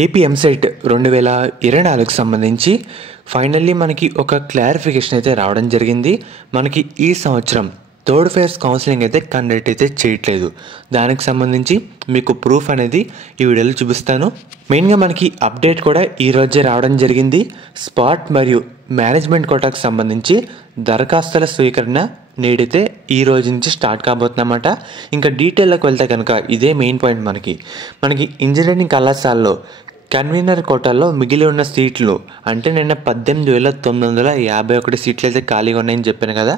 AP EAMCET 2024కి సంబంధించి finally మనకి ఒక క్లారిఫికేషన్ అయితే రావడం జరిగింది. మనకి ఈ సంవత్సరం థర్డ్ ఫేజ్ కౌన్సిలింగ్ అయితే కండక్ట్ అయితే చేయట్లేదు. దానికి సంబంధించి మీకు ప్రూఫ్ అనేది ఈ వీడియోలో చూపిస్తాను. మెయిన్గా మనకి అప్డేట్ కూడా ఈ రోజే రావడం జరిగింది. స్పాట్ మరియు మేనేజ్మెంట్ కోటాకు సంబంధించి దరఖాస్తుల స్వీకరణ నేడైతే ఈ రోజు నుంచి స్టార్ట్ కాబోతుందన్నమాట. ఇంకా డీటెయిల్లోకి వెళ్తే కనుక ఇదే మెయిన్ పాయింట్. మనకి ఇంజనీరింగ్ కళాశాలలో కన్వీనర్ కోటాల్లో మిగిలి ఉన్న సీట్లు అంటే నిన్న 18,951 సీట్లు అయితే ఖాళీగా ఉన్నాయని చెప్పాను కదా,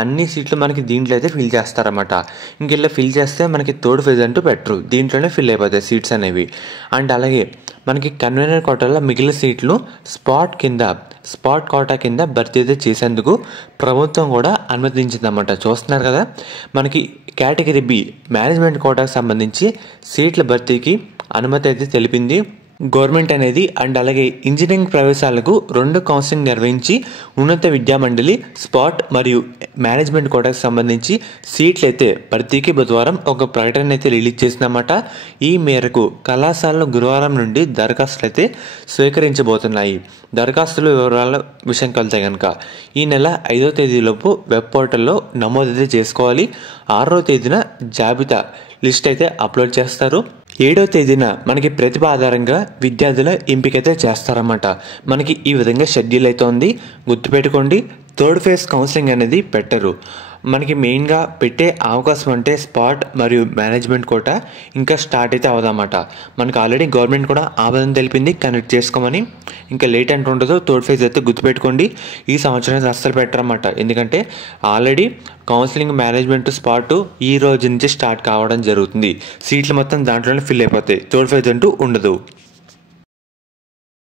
అన్ని సీట్లు మనకి దీంట్లో అయితే ఫిల్ చేస్తారన్నమాట. ఇంకెలా ఫిల్ చేస్తే మనకి థర్డ్ ఫేజ్ అంటూ పెట్టరు, దీంట్లోనే ఫిల్ అయిపోతాయి సీట్స్ అనేవి. అండ్ అలాగే మనకి కన్వీనర్ కోటాల్లో మిగిలిన సీట్లు స్పాట్ కోటా కింద భర్తీ అయితే చేసేందుకు ప్రభుత్వం కూడా అనుమతించిందన్నమాట. చూస్తున్నారు కదా, మనకి కేటగిరీ బి మేనేజ్మెంట్ కోటాకు సంబంధించి సీట్ల భర్తీకి అనుమతి అయితే తెలిపింది గవర్నమెంట్ అనేది. అండ్ అలాగే ఇంజనీరింగ్ ప్రవేశాలకు 2 కౌన్సిలింగ్ నిర్వహించి ఉన్నత విద్యామండలి స్పాట్ మరియు మేనేజ్మెంట్ కోటాకు సంబంధించి సీట్లు అయితే భర్తీకి బుధవారం ఒక ప్రకటన అయితే రిలీజ్ చేసిందన్నమాట. ఈ మేరకు కళాశాలలో గురువారం నుండి దరఖాస్తులు అయితే స్వీకరించబోతున్నాయి. దరఖాస్తుల వివరాల విషయం కలితే కనుక ఈ నెల 5వ తేదీలోపు వెబ్ పోర్టల్లో నమోదైతే చేసుకోవాలి. 6వ తేదీన జాబితా లిస్ట్ అయితే అప్లోడ్ చేస్తారు. 7వ తేదీన మనకి ప్రతిభ ఆధారంగా విద్యార్థుల ఎంపికైతే చేస్తారన్నమాట. మనకి ఈ విధంగా షెడ్యూల్ అయితే ఉంది. గుర్తుపెట్టుకోండి, థర్డ్ ఫేజ్ కౌన్సిలింగ్ అనేది పెట్టరు. మనకి మెయిన్గా పెట్టే అవకాశం అంటే స్పాట్ మరియు మేనేజ్మెంట్ కోటా ఇంకా స్టార్ట్ అయితే అవదన్నమాట. మనకి ఆల్రెడీ గవర్నమెంట్ కూడా ఆమోదం తెలిపింది కనెక్ట్ చేసుకోమని. ఇంకా లేట్ అంటూ ఉండదు. థర్డ్ ఫేజ్ అయితే గుర్తుపెట్టుకోండి, ఈ సంవత్సరం అయితే అస్సలు పెట్టరన్నమాట. ఎందుకంటే ఆల్రెడీ కౌన్సిలింగ్ మేనేజ్మెంట్ స్పాట్ ఈ రోజు నుంచి స్టార్ట్ కావడం జరుగుతుంది. సీట్లు మొత్తం దాంట్లోనే ఫిల్ అయిపోతాయి, థర్డ్ ఫేజ్ అంటూ ఉండదు.